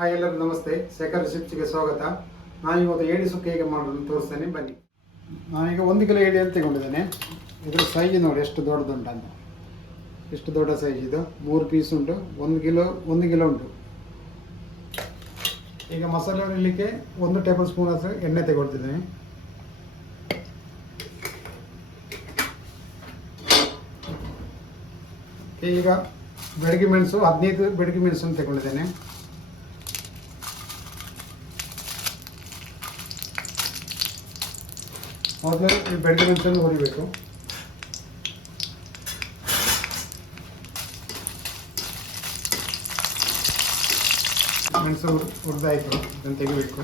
Hi ಎಲ್ಲರಿಗೂ ನಮಸ್ತೆ. ಶೇಖರ್ ರೆಸಿಪ್ಸ್ಗೆ ಸ್ವಾಗತ. ನಾನು ಇವತ್ತು ಏಡಿ ಸುಕ್ಕ ಹೇಗೆ ಮಾಡೋದು ತೋರಿಸ್ತೇನೆ, ಬನ್ನಿ. ನಾನೀಗ 1 ಕಿಲೋ ಏಡಿಯನ್ನು ತಗೊಂಡಿದ್ದೇನೆ. ಇದರ ಸೈಜ್ ನೋಡಿ ಎಷ್ಟು ದೊಡ್ಡದುಂಟಂತ. ಎಷ್ಟು ದೊಡ್ಡ ಸೈಜ್ ಇದು. 3 ಪೀಸ್ ಉಂಟು. 1 ಕಿಲೋ ಉಂಟು. ಈಗ ಮಸಾಲೆ ಹುರಿಲಿಕ್ಕೆ 1 ಟೇಬಲ್ ಸ್ಪೂನ್ ಅಷ್ಟು ಎಣ್ಣೆ ತಗೊಳ್ತಿದ್ದೇನೆ. ಈಗ ಬೆಡಗಿ ಮೆಣಸು 15 ಬೆಡಗಿ ಮೆಣಸನ್ನು ತಗೊಂಡಿದ್ದೇನೆ. ಮೊದಲು ಈ ಬೆಡಗಿ ಮೆಣಸನ್ನು ಹುರಿಬೇಕು. ಮೆಣಸು ಹುರಿದಾಯಿತು, ಇದನ್ನು ತೆಗಿಬೇಕು.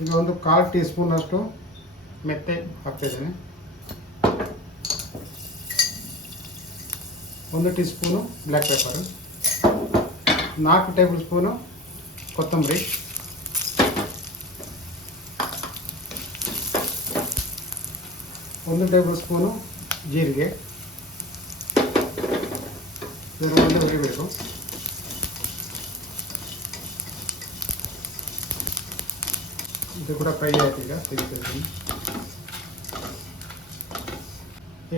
ಈಗ ಒಂದು 1/4 ಟೀ ಸ್ಪೂನ್ ಅಷ್ಟು ಮೆಂತೆ ಹಾಕ್ತಿದ್ದೇನೆ. 1 tea spoon black pepper, 4 table spoon ಕೊತ್ತಂಬರಿ, 1 ಟೇಬಲ್ ಸ್ಪೂನು ಜೀರಿಗೆ. ಇದನ್ನು ಹುರಿಬೇಕು. ಇದು ಕೂಡ ಫ್ರೈ ಆಯ್ತು. ಈಗ ತೆಗಿತಿದ್ದೀನಿ.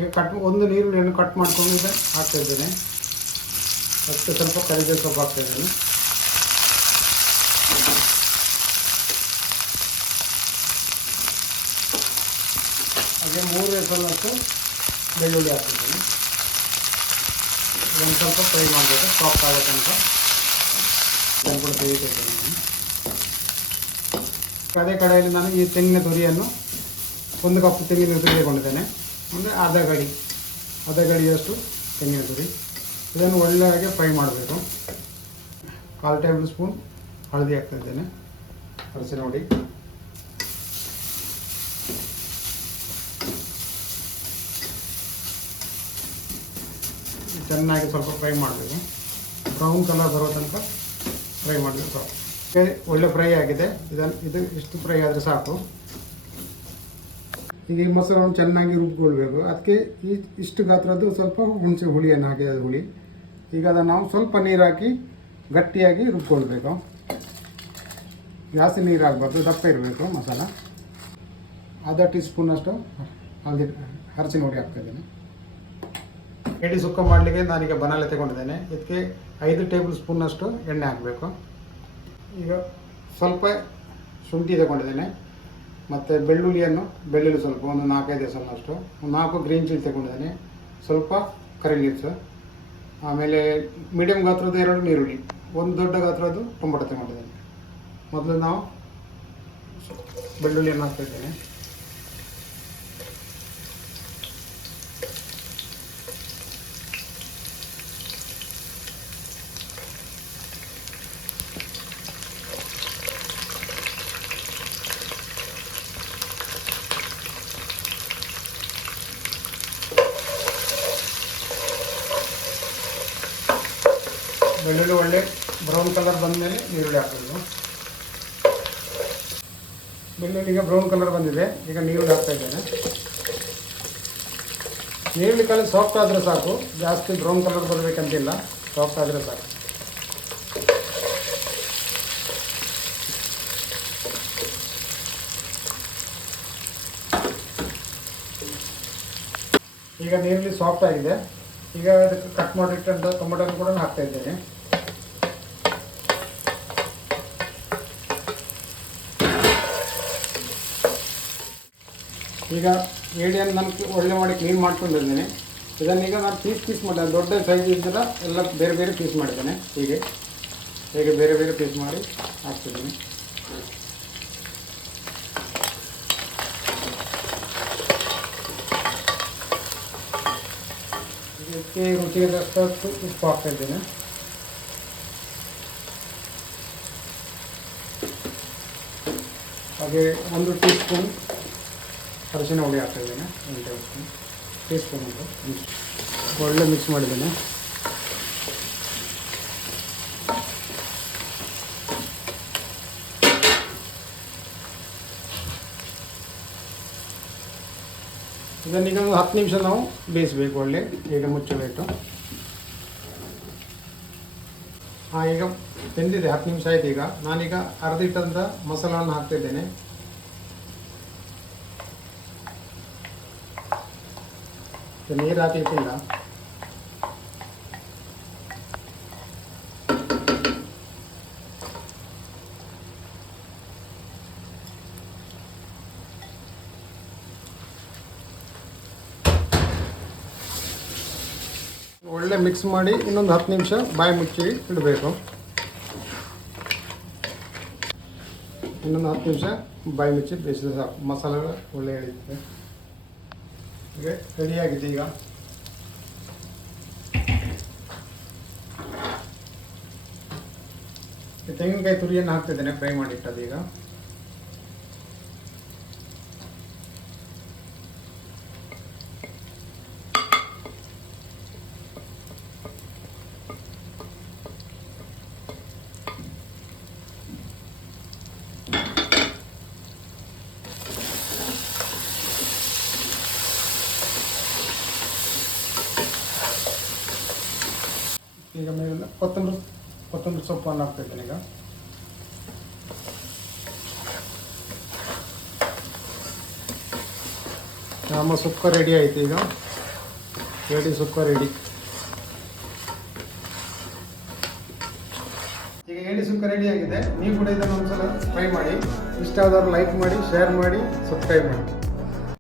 ಈಗ ಒಂದು ನೀರುಳ್ಳಿಯನ್ನು ಕಟ್ ಮಾಡ್ಕೊಂಡು ಈಗ ಹಾಕ್ತಾಯಿದ್ದೇನೆ. ಮತ್ತೆ ಸ್ವಲ್ಪ ಕರಿಬೇವು ಸೊಪ್ಪು ಹಾಕ್ತಾಯಿದ್ದೀನಿ. ಹಾಗೆ 3 ಎಸಲಷ್ಟು ಬೆಳ್ಳುಳ್ಳಿ ಹಾಕ್ತಿದ್ದೀನಿ. ಇದನ್ನು ಸ್ವಲ್ಪ ಫ್ರೈ ಮಾಡಬೇಕು, ಸಾಫ್ಟ್ ಆಗೋ ತನಕ. ಇದನ್ನು ಕೂಡ ತೆಗಿತಾಯಿದ್ದೀನಿ. ಅದೇ ಕಡೆಯಲ್ಲಿ ನಾನು ಈ ತೆಂಗಿನ ತುರಿಯನ್ನು 1 ಕಪ್ ತೆಂಗಿನ ತುರಿ ತಗೊಂಡಿದ್ದೇನೆ. ಅಂದರೆ ಅರ್ಧ ಗಡಿಯಷ್ಟು ತೆಂಗಿನ ತುರಿ. ಇದನ್ನು ಒಳ್ಳೆಯಾಗಿ ಫ್ರೈ ಮಾಡಬೇಕು. 1/4 ಟೇಬಲ್ ಸ್ಪೂನ್ ಹಳದಿ ಹಾಕ್ತಾಯಿದ್ದೇನೆ, ಅರಸಿನ ಹುಡಿ. ಚೆನ್ನಾಗಿ ಸ್ವಲ್ಪ ಫ್ರೈ ಮಾಡಬೇಕು. ಬ್ರೌನ್ ಕಲರ್ ಬರೋ ತನಕ ಫ್ರೈ ಮಾಡಬೇಕು. ಒಳ್ಳೆ ಫ್ರೈ ಆಗಿದೆ. ಇದು ಇಷ್ಟು ಫ್ರೈ ಆದರೆ ಸಾಕು. ಈಗ ಈ ಮೊಸರನ್ನು ಚೆನ್ನಾಗಿ ರುಬ್ಕೊಳ್ಬೇಕು. ಅದಕ್ಕೆ ಇಷ್ಟು ಗಾತ್ರದ್ದು ಸ್ವಲ್ಪ ಹುಣಸೆ ಹುಳಿಯನ್ನು ಹಾಕಿ, ಅದು ಹುಳಿ. ಈಗ ಅದನ್ನು ನಾವು ಸ್ವಲ್ಪ ನೀರು ಹಾಕಿ ಗಟ್ಟಿಯಾಗಿ ರುಬ್ಕೊಳ್ಬೇಕು. ಜಾಸ್ತಿ ನೀರು ಹಾಕಬಾರ್ದು, ದಪ್ಪ ಇರಬೇಕು ಮಸಾಲ. ಅರ್ಧ ಟೀ ಸ್ಪೂನಷ್ಟು ಅರಸಿನ ಹುಡಿ ಹಾಕ್ತಾಯಿದ್ದೇನೆ. ಏಡಿ ಸುಕ್ಕ ಮಾಡಲಿಕ್ಕೆ ನಾನೀಗ ಬನಾಲೆ ತಗೊಂಡಿದ್ದೇನೆ. ಇದಕ್ಕೆ 5 ಟೇಬಲ್ ಸ್ಪೂನಷ್ಟು ಎಣ್ಣೆ ಹಾಕಬೇಕು. ಈಗ ಸ್ವಲ್ಪ ಶುಂಠಿ ತಗೊಂಡಿದ್ದೇನೆ. ಮತ್ತು ಬೆಳ್ಳುಳ್ಳಿ ಸ್ವಲ್ಪ ಒಂದು 4-5 ಎಸಲಷ್ಟು, 4 ಗ್ರೀನ್ ಚಿಲ್ಲಿ ತಗೊಂಡಿದ್ದೇನೆ. ಸ್ವಲ್ಪ ಕರಿ ಲೀವ್ಸ್, ಆಮೇಲೆ ಮೀಡಿಯಮ್ ಗಾತ್ರದ 2 ನೀರುಳ್ಳಿ, 1 ದೊಡ್ಡ ಗಾತ್ರದ ಟೊಮೊಟೊ ತಗೊಂಡಿದ್ದೇನೆ. ಮೊದಲು ನಾವು ಬೆಳ್ಳುಳ್ಳಿಯನ್ನು ಹಾಕ್ತಾಯಿದ್ದೇನೆ. ಬೆಳ್ಳುಳ್ಳಿ ಒಳ್ಳೆ ಬ್ರೌನ್ ಕಲರ್ ಬಂದ ಮೇಲೆ ನೀರುಳ್ಳಿ ಹಾಕೋದು. ಬೆಳ್ಳುಳ್ಳಿ ಈಗ ಬ್ರೌನ್ ಕಲರ್ ಬಂದಿದೆ. ಈಗ ನೀರುಳ್ಳಿ ಹಾಕ್ತಾಯಿದ್ದೇನೆ. ನೀರುಳ್ಳಿ ಕಲರ್ ಸಾಫ್ಟ್ ಆದರೆ ಸಾಕು, ಜಾಸ್ತಿ ಬ್ರೌನ್ ಕಲರ್ ಬರಬೇಕಂತಿಲ್ಲ, ಸಾಫ್ಟ್ ಆದರೆ ಸಾಕು. ಈಗ ನೀರುಳ್ಳಿ ಸಾಫ್ಟ್ ಆಗಿದೆ. ಈಗ ಅದಕ್ಕೆ ಕಟ್ ಮಾಡಿಟ್ಟಂಥ ಟೊಮೊಟೊನ ಕೂಡ ಹಾಕ್ತಾ ಇದ್ದೇನೆ. ಈಗ ಏಡಿಯನ್ನು ನಾನು ಒಳ್ಳೆ ಮಾಡಿ ಕ್ಲೀನ್ ಮಾಡ್ಕೊಂಡಿದ್ದೇನೆ. ಇದನ್ನೀಗ ನಾನು ಪೀಸ್ ಮಾಡಿದ್ದೇನೆ. ದೊಡ್ಡ ಸೈಜ್ ಇದ್ದರೆ ಎಲ್ಲ ಬೇರೆ ಬೇರೆ ಪೀಸ್ ಮಾಡಿದ್ದೇನೆ. ಹೇಗೆ ಬೇರೆ ಬೇರೆ ಪೀಸ್ ಮಾಡಿ ಹಾಕ್ತಿದ್ದೀನಿ. ಇದಕ್ಕೆ ರುಚಿಗೆ ತಕ್ಕಷ್ಟು ಉಪ್ಪು ಹಾಕ್ತಾಯಿದ್ದೇನೆ. ಹಾಗೆ 1 ಟೀ ಸ್ಪೂನ್ ಅರಸಿನ ಹುಡಿ ಹಾಕ್ತಾಯಿದ್ದೇನೆ. 1 ಟೇಬಲ್ ಸ್ಪೂನ್ ಟೀ ಸ್ಪೂನ್ ಅಂತ ಒಳ್ಳೆ ಮಿಕ್ಸ್ ಮಾಡಿದ್ದೇನೆ. ಇದನ್ನೀಗ 10 ನಿಮಿಷ ನಾವು ಬೇಯಿಸಬೇಕು. ಒಳ್ಳೆ ಈಗ ಮುಚ್ಚಬೇಕು. ಈಗ ಬೆಂದಿದೆ, 10 ನಿಮಿಷ ಆಯ್ತು. ಈಗ ನಾನೀಗ ಅರ್ಧ ಇಟ್ಟಂತ ಮಸಾಲವನ್ನು ಹಾಕ್ತಿದ್ದೇನೆ. ನೀರು ಹಾಕಲಿಕ್ಕಿಲ್ಲ. ಒಳ್ಳೆ ಮಿಕ್ಸ್ ಮಾಡಿ ಇನ್ನೊಂದು 10 ನಿಮಿಷ ಬಾಯಿ ಮುಚ್ಚಿ ಇಡಬೇಕು. ಇನ್ನೊಂದು 10 ನಿಮಿಷ ಬಾಯಿ ಮುಚ್ಚಿ ಬೇಯಿಸಿದ್ರೆ ಸಾಕು. ಮಸಾಲೆ ಒಳ್ಳೆ ಎಳೆಯುತ್ತೆ. ಈಗ ರೆಡಿಯಾಗಿದೆ. ಈಗ ತೆಂಗಿನಕಾಯಿ ತುರಿಯನ್ನು ಹಾಕ್ತಿದ್ದೇನೆ, ಫ್ರೈ ಮಾಡಿಟ್ಟದು. ಈಗ ಮೇಲೆ ಕೊತ್ತಂಬರಿ ಸೊಪ್ಪನ್ನು ಹಾಕ್ತಿದ್ದೇನೆ. ಈಗ ನಮ್ಮ ಸುಕ್ಕ ರೆಡಿ ಆಯಿತು. ಈಗ ಸುಕ್ಕ ರೆಡಿ. ಈಗ ಏಡಿ ಸುಕ್ಕ ರೆಡಿ ಆಗಿದೆ. ನೀವು ಕೂಡ ಇದನ್ನು ಒಂದ್ಸಲ ಟ್ರೈ ಮಾಡಿ. ಇಷ್ಟ ಆದವರು ಲೈಕ್ ಮಾಡಿ, ಶೇರ್ ಮಾಡಿ, ಸಬ್ಸ್ಕ್ರೈಬ್ ಮಾಡಿ.